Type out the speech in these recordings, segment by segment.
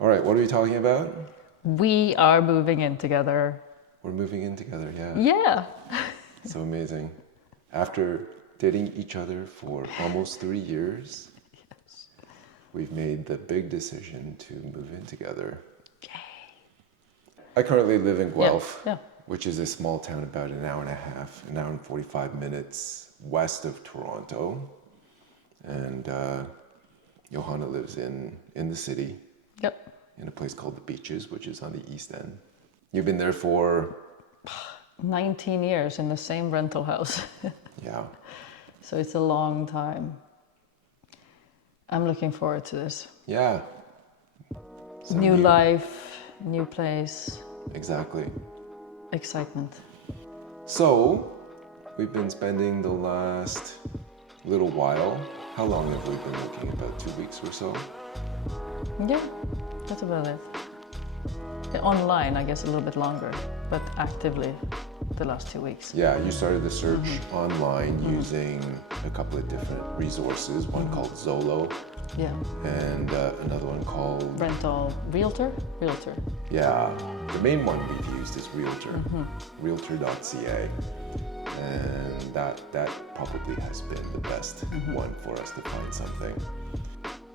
All right, what are we talking about? We are moving in together. We're moving in together, yeah. Yeah. So amazing. After dating each other for almost 3 years, Yes. we've made the big decision to move in together. Yay. I currently live in Guelph, Yeah. which is a small town about an hour and 45 minutes west of Toronto. And Johanna lives in the city, Yep. in a place called the Beaches, which is on the east end. You've been there for 19 years in the same rental house. yeah. So it's a long time. I'm looking forward to this. Yeah. Some New life, new place, Exactly. excitement. So, we've been spending the last little while. How long have we been looking? About 2 weeks or so? Yeah, that's about it. Yeah, online, I guess a little bit longer, but actively the last 2 weeks. Yeah, you started the search online using a couple of different resources, one called Zolo Yeah. and another one called... Realtor? Yeah, the main one we've used is Realtor, Realtor.ca. And that probably has been the best one for us to find something.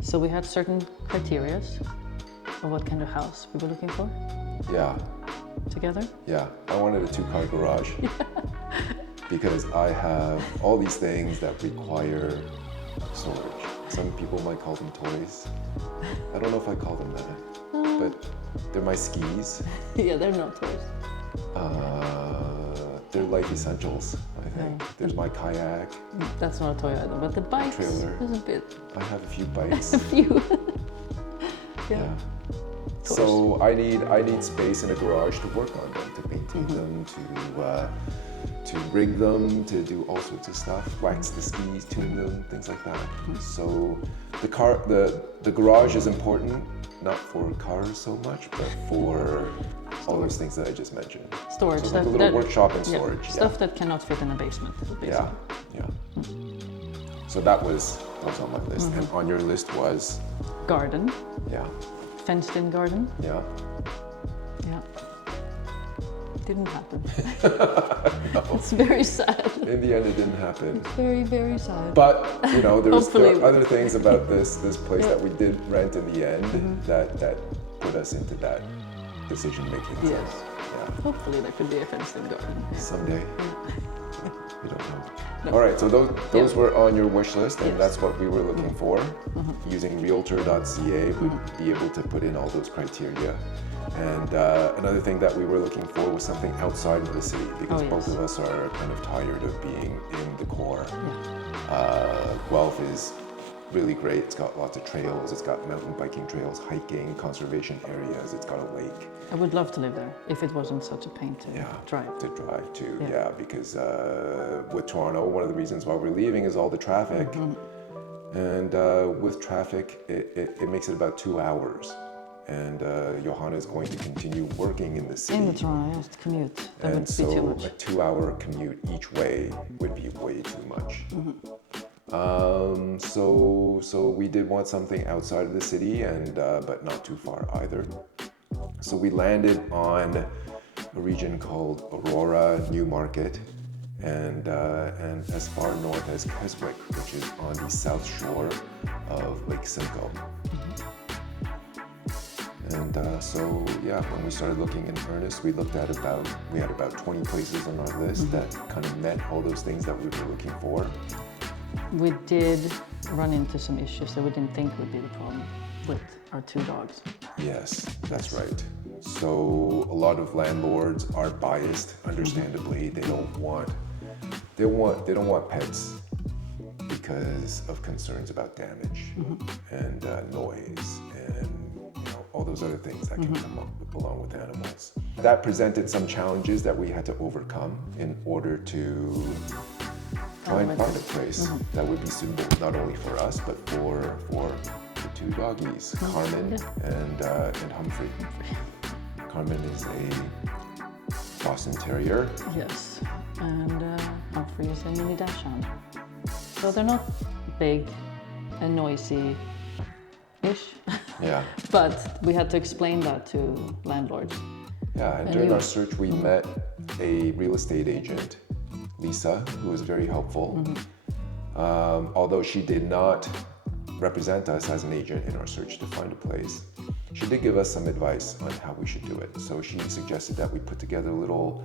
So we had certain criteria of what kind of house we were looking for Yeah, together. yeah. I wanted a 2-car garage because I have all these things that require storage. Some people might call them toys. I don't know if I call them that, but they're my skis. Yeah, they're not toys. They're life essentials, I think. There's my kayak. That's not a toy either, but the bikes Trailer. is a bit. I have a few bikes. A few. Yeah. Toys. So I need space in a garage to work on them, to maintain them, to rig them, to do all sorts of stuff, wax the skis, tune them, things like that. So the garage is important, not for cars so much, but for all those things that I just mentioned. Storage. So like a little workshop and storage. Yeah. Stuff that cannot fit in a basement. Basically. Yeah. So that was on my list, and on your list was Garden. yeah. Fenced-in garden. Yeah. Yeah. Didn't happen. No. It's very sad. In the end, it didn't happen. It's very, very sad. But you know, there Hopefully. are other things about this place that we did rent in the end that put us into that decision-making. Yes. Yeah. Hopefully there could be a fenced-in garden. Someday. We don't know. No. All right, so those were on your wish list, and that's what we were looking for. Using Realtor.ca, we'd be able to put in all those criteria. And another thing that we were looking for was something outside of the city, because both of us are kind of tired of being in the core. Guelph is really great. It's got lots of trails. It's got mountain biking trails, hiking, conservation areas. It's got a lake. I would love to live there if it wasn't such a pain to drive. To drive to, because with Toronto, one of the reasons why we're leaving is all the traffic. And with traffic, it makes it about 2 hours. And Johanna is going to continue working in the city. In the Toronto, yes, commute. That would be too much. A 2-hour commute each way would be way too much. So we did want something outside of the city, and but not too far either. So we landed on a region called Aurora, Newmarket, and as far north as Keswick, which is on the south shore of Lake Simcoe. And when we started looking in earnest, we had about 20 places on our list that kind of met all those things that we were looking for. We did run into some issues that we didn't think would be the problem with our 2 dogs. Yes, that's right. So a lot of landlords are biased, understandably. They don't want pets because of concerns about damage and noise and all those other things that can come up along with animals. That presented some challenges that we had to overcome in order to try and find a place that would be suitable not only for us but for the 2 doggies, Carmen and Humphrey. Carmen is a Boston Terrier. Yes, and Humphrey is a Mini-Dachshund. So they're not big and noisy-ish. Yeah. But we had to explain that to landlords. Yeah, and during our search, we met a real estate agent, Lisa, who was very helpful. Although she did not represent us as an agent in our search to find a place, she did give us some advice on how we should do it. So she suggested that we put together a little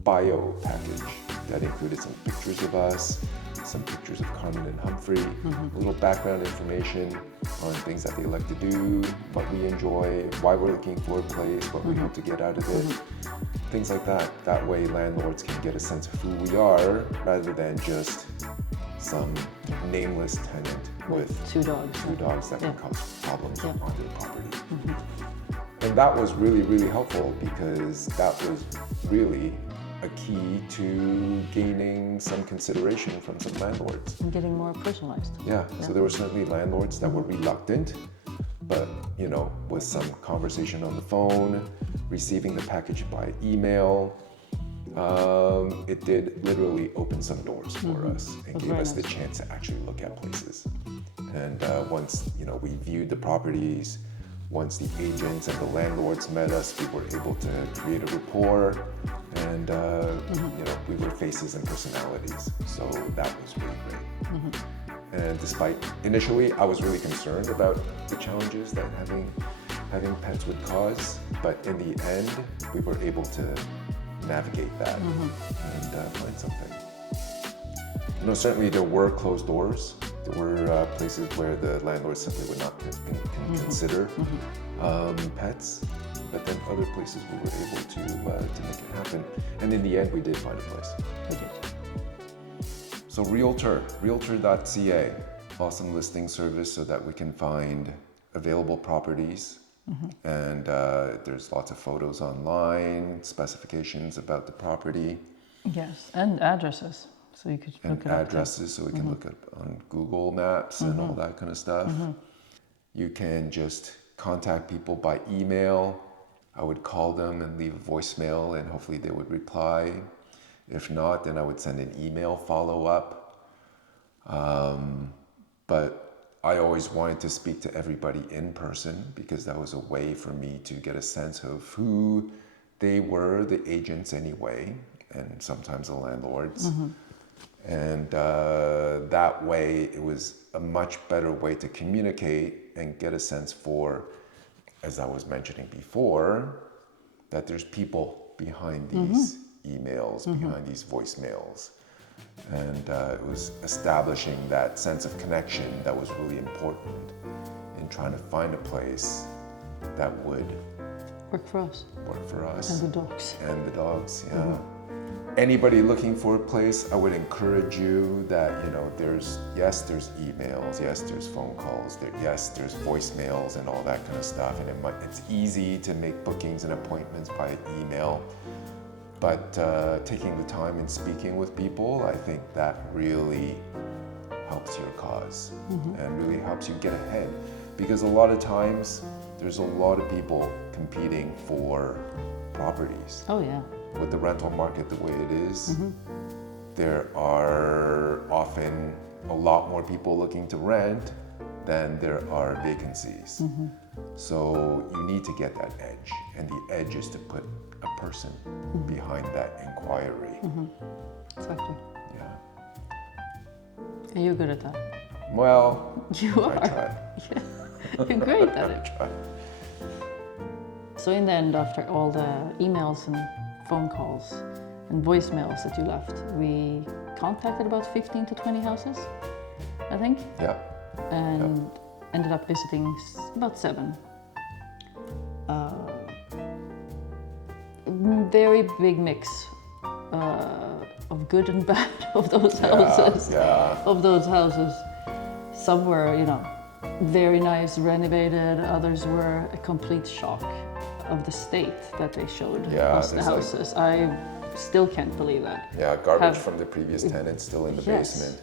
bio package that included some pictures of us, some pictures of Carmen and Humphrey, a little background information on things that they like to do, what we enjoy, why we're looking for a place, what we hope to get out of it, things like that. That way landlords can get a sense of who we are rather than just some nameless tenant with two dogs that can cause problems on their property. And that was really, really helpful because that was really a key to gaining some consideration from some landlords. And getting more personalized. Yeah, so there were certainly landlords that were reluctant, but you know, with some conversation on the phone, receiving the package by email, it did literally open some doors for us and gave us the chance to actually look at places. And once we viewed the properties, once the agents and the landlords met us, we were able to create a rapport, and we were faces and personalities. So that was really great. And despite initially, I was really concerned about the challenges that having pets would cause, but in the end, we were able to navigate that and find something. Certainly there were closed doors. There were places where the landlord simply would not consider pets, but then other places we were able to make it happen. And in the end, we did find a place. We did. So Realtor.ca, awesome listing service so that we can find available properties. And there's lots of photos online, specifications about the property. Yes, and addresses. So you could look and addresses, so we can look up on Google Maps and all that kind of stuff. You can just contact people by email. I would call them and leave a voicemail, and hopefully they would reply. If not, then I would send an email follow-up. But I always wanted to speak to everybody in person because that was a way for me to get a sense of who they were, the agents anyway, and sometimes the landlords. And that way, it was a much better way to communicate and get a sense for, as I was mentioning before, that there's people behind these emails, behind these voicemails. And it was establishing that sense of connection that was really important in trying to find a place that would work for us. And the dogs. And the dogs, yeah. Anybody looking for a place, I would encourage you that, there's emails, yes, there's phone calls, there's voicemails and all that kind of stuff. And it's easy to make bookings and appointments by email. But taking the time and speaking with people, I think that really helps your cause and really helps you get ahead. Because a lot of times, there's a lot of people competing for properties. Oh, yeah. With the rental market the way it is, there are often a lot more people looking to rent than there are vacancies. So you need to get that edge, and the edge is to put a person behind that inquiry. Exactly. Yeah. And you're good at that. Well, you are. I try. Yeah. You're great at it. I try. So in the end, after all the emails and phone calls and voicemails that you left, we contacted about 15 to 20 houses, I think. Yeah. And ended up visiting about 7. Very big mix of good and bad of those houses. Of those houses. Some were, very nice, renovated. Others were a complete shock of the state that they showed us the houses. I still can't believe that. Yeah, garbage from the previous tenants still in the basement.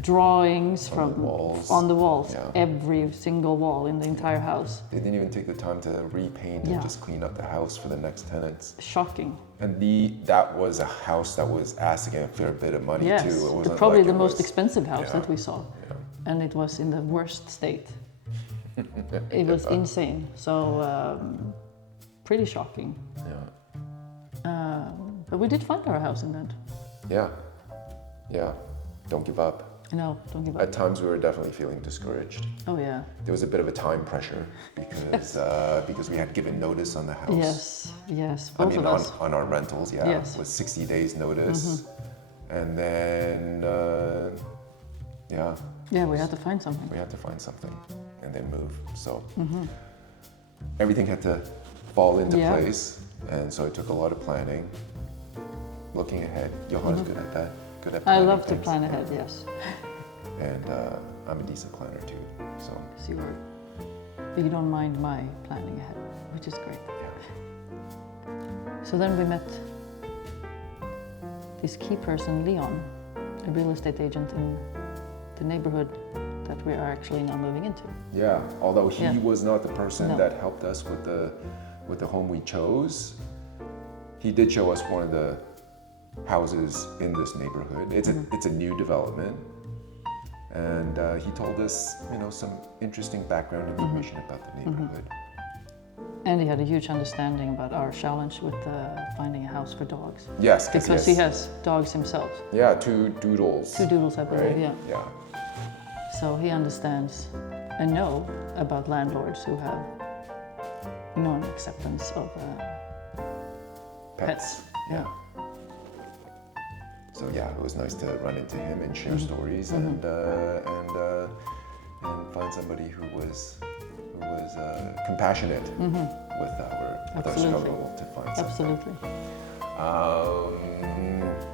Drawings on the walls, every single wall in the entire house. They didn't even take the time to repaint and just clean up the house for the next tenants. Shocking. And that was a house that was asking a fair bit of money too. It wasn't probably like the most expensive house that we saw. Yeah. And it was in the worst state. It was insane. So pretty shocking. Yeah. But we did find our house in the end. Yeah. Yeah. Don't give up. No, don't give up. At times we were definitely feeling discouraged. Oh yeah. There was a bit of a time pressure because we had given notice on the house. Yes. I Both mean, of us. on our rentals, yeah, Yes. with 60 days notice, and then Yeah, we had to find something. we had to find something and then move. So everything had to fall into Yeah. place, and so it took a lot of planning, looking ahead. Johan's good at that. Good at I planning love to things. plan ahead. Yes. And I'm a decent planner too. So So you don't mind my planning ahead, which is great. yeah. So then we met this key person, Leon, a real estate agent in the neighborhood that we are actually now moving into. Yeah, although he Yeah. was not the person No. that helped us with the home we chose, he did show us one of the houses in this neighborhood. It's a new development, and he told us, some interesting background information about the neighborhood. And he had a huge understanding about our challenge with finding a house for dogs. Yes, Because he has dogs himself. Yeah, 2 doodles. 2 doodles, I believe, Right? yeah. Yeah. So he understands and know about landlords who have non-acceptance of pets. Yeah. So yeah, it was nice to run into him and share stories and find somebody who was compassionate with our struggle to find something. Absolutely.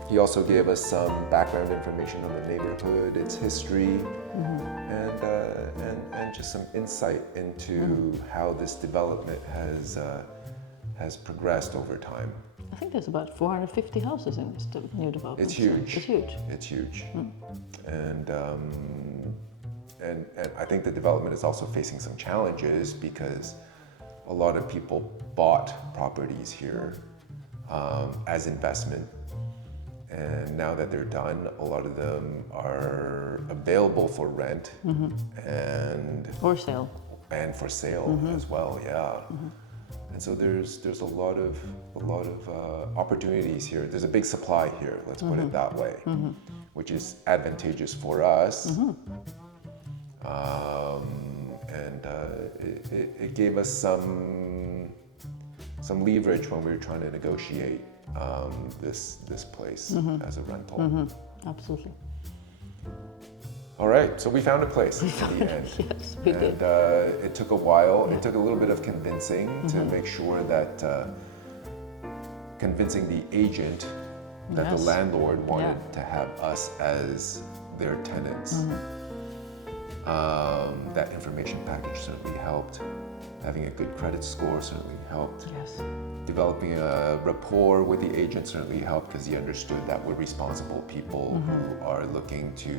He also gave us some background information on the neighborhood, its history, and just some insight into how this development has progressed over time. I think there's about 450 houses in this new development. It's huge. It's huge. It's huge. And I think the development is also facing some challenges because a lot of people bought properties here as investment. And now that they're done, a lot of them are available for rent and Or sale. and for sale as well. Yeah. And so there's a lot of opportunities here. There's a big supply here. Let's put it that way, which is advantageous for us. And it gave us some leverage when we were trying to negotiate this place as a rental. Absolutely. All right, so we found a place in the end. Yes, we did. And it took a while. It took a little bit of convincing to make sure that convincing the agent that the Yes. landlord wanted Yeah. to have us as their tenants. That information package certainly helped. Having a good credit score certainly helped. Yes. Developing a rapport with the agent certainly helped because he understood that we're responsible people who are looking to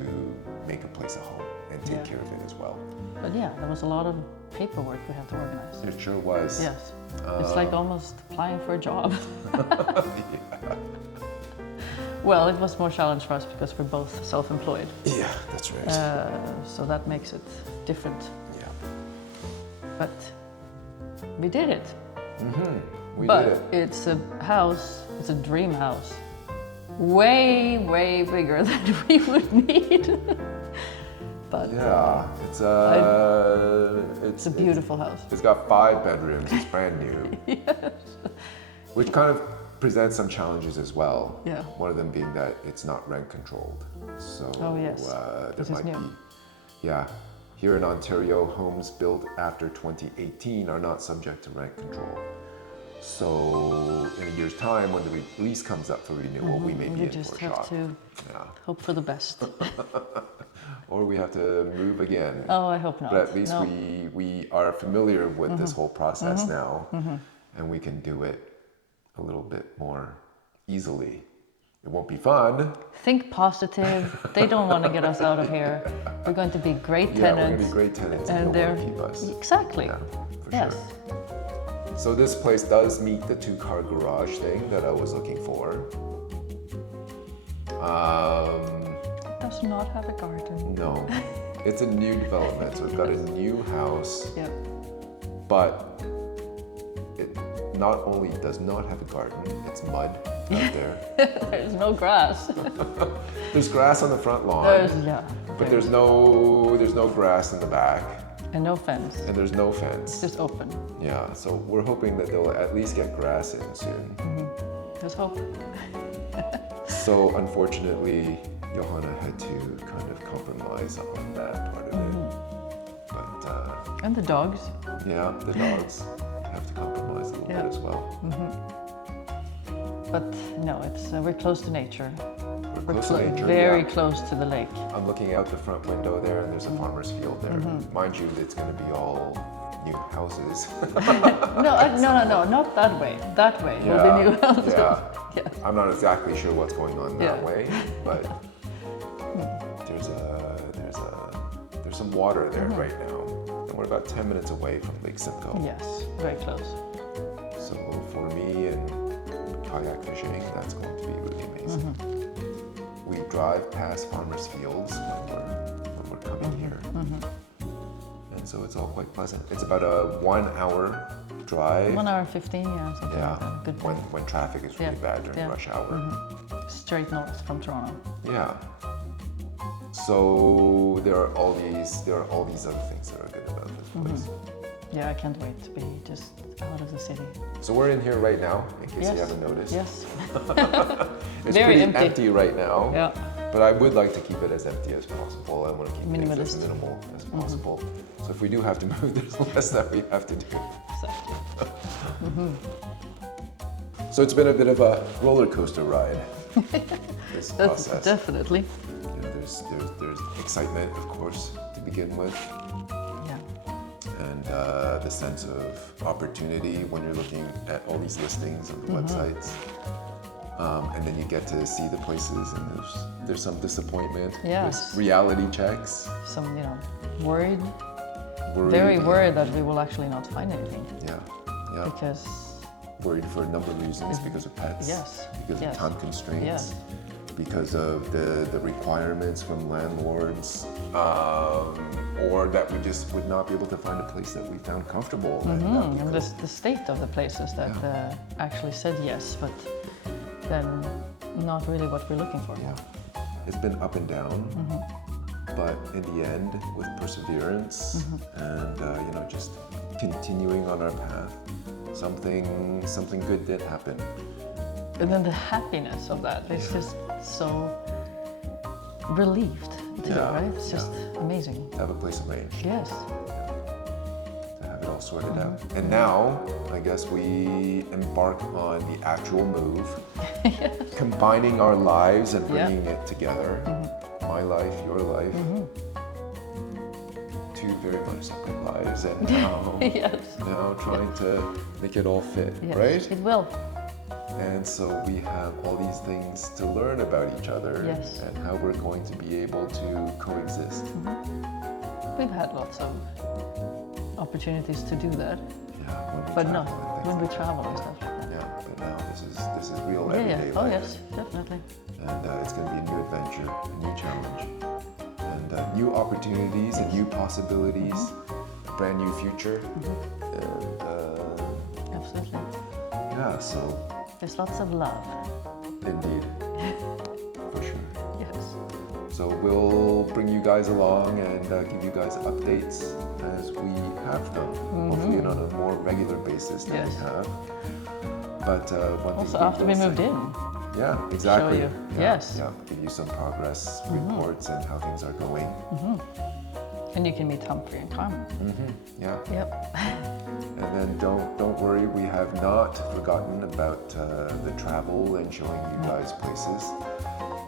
make a place a home and take care of it as well. But yeah, there was a lot of paperwork we had to organize. It sure was. Yes. It's like almost applying for a job. Yeah. Well, it was more challenge for us because we're both self-employed. Yeah, that's right. So that makes it different. Yeah. But we did it. We But did it. it's a house, it's a dream house. Way, way bigger than we would need. But Yeah, it's a beautiful house. It's got 5 bedrooms. It's brand new. Yes. Which kind of presents some challenges as well. Yeah. One of them being that it's not rent controlled. So Oh, yes. there This is might new. be. Yeah. Here in Ontario, homes built after 2018 are not subject to rent control. So in a year's time, when the lease comes up for renewal, we may be You in just for a have shock. to Yeah. hope for the best. Or we have to move again. Oh, I hope not. But at least No. we are familiar with this whole process now, and we can do it a little bit more easily. It won't be fun. Think positive. They don't want to get us out of here. We're going to be great Yeah, we're tenants. gonna be great tenants and And they'll they're want to keep us. exactly. Yeah, for Yes. sure. So this place does meet the 2-car garage thing that I was looking for. Does not have a garden. No, It's a new development, so we've got a new house, Yeah. but it not only does not have a garden, it's mud out there. There's no grass. There's grass on the front lawn, but there's no grass in the back, And no fence. and there's no fence. Just open. Yeah, so we're hoping that they'll at least get grass in soon. Just hope. So unfortunately, Johanna had to kind of compromise on that part of it. But And the dogs. yeah, the dogs have to compromise a little bit as well. But no, it's we're close to nature. We're close to nature, Very yeah. close to the lake. I'm looking out the front window there, and there's a farmer's field there. Mind you, it's going to be all new houses. No, not that way. That way will be new houses. Yeah. Yeah. I'm not exactly sure what's going on that Yeah. way, but there's some water there right now, and we're about 10 minutes away from Lake Simcoe. Yes, very close. So for me and kayak fishing, that's going to be really amazing. We drive past farmers' fields when we're coming here, and so it's all quite pleasant. It's about a 1 hour drive. 1 hour 15, yeah, something Yeah, like that. Good point. when traffic is really bad during rush hour. Straight north from Toronto. Yeah. So there are all these other things that are good about this place. Yeah, I can't wait to be just out of the city. So we're in here right now, in case Yes. you haven't noticed. Yes. It's Very pretty empty. empty right now. Yeah. But I would like to keep it as empty as possible. I want to keep things as Minimalist. minimal as possible. So if we do have to move, there's less that we have to do. Exactly. So it's been a bit of a roller coaster ride. This That's process. definitely. You know, there's excitement, of course, to begin with, Yeah. and the sense of opportunity when you're looking at all these listings of the websites, and then you get to see the places, and there's some disappointment. Yes. There's reality checks. Some, worried. Worried, Very worried that we will actually not find anything. Yeah, yeah. Because, Worried for a number of reasons, because of pets, Yes, because yes. of time constraints, Yes. because of the requirements from landlords, or that we just would not be able to find a place that we found comfortable. And that we and could- the state of the places that actually said yes, but then not really what we're looking for. Yeah, it's been up and down, but in the end, with perseverance and just continuing on our path, something good did happen. And then the happiness of that is just so relieved too, Yeah, right? It's just amazing. To have a place arranged, Yes. to have it all sorted out. And now, I guess we embark on the actual move, combining our lives and bringing it together. My life, your life. Two very much separate lives, and now, Yes. now trying to make it all fit, Yes. right? It will. And so we have all these things to learn about each other Yes. and how we're going to be able to coexist. We've had lots of opportunities to do that, Yeah, when we but travel not and things when we like travel and stuff like that. that. Yeah, but now this is real Yeah, everyday yeah. Oh life. yes, definitely. And it's going to be a new adventure, a new challenge, and new opportunities and new possibilities, a brand new future. And Absolutely. yeah, so There's lots of love. indeed, for sure. Yes. So we'll bring you guys along and give you guys updates as we have them. Hopefully on a more regular basis than we Yes. have. But one Also thing after we will moved say- in. Yeah, exactly. you. Yeah, Yes. Yeah, give you some progress reports and how things are going. And you can meet Humphrey and Carmen. Yeah. Yep. And then don't worry, we have not forgotten about the travel and showing you guys places.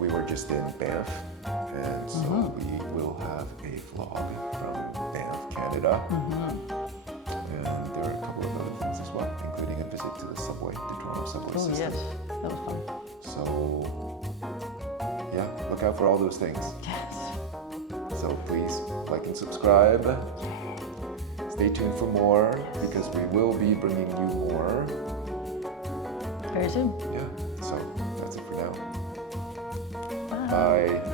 We were just in Banff, and so we will have a vlog from Banff, Canada. And there are a couple of other things as well, including a visit to the subway, the Toronto subway Oh system. yes, that was fun. So yeah, look out for all those things. Yes. So please like and subscribe. Stay tuned for more because we will be bringing you more. Very soon. Yeah, so that's it for now. Bye. Bye.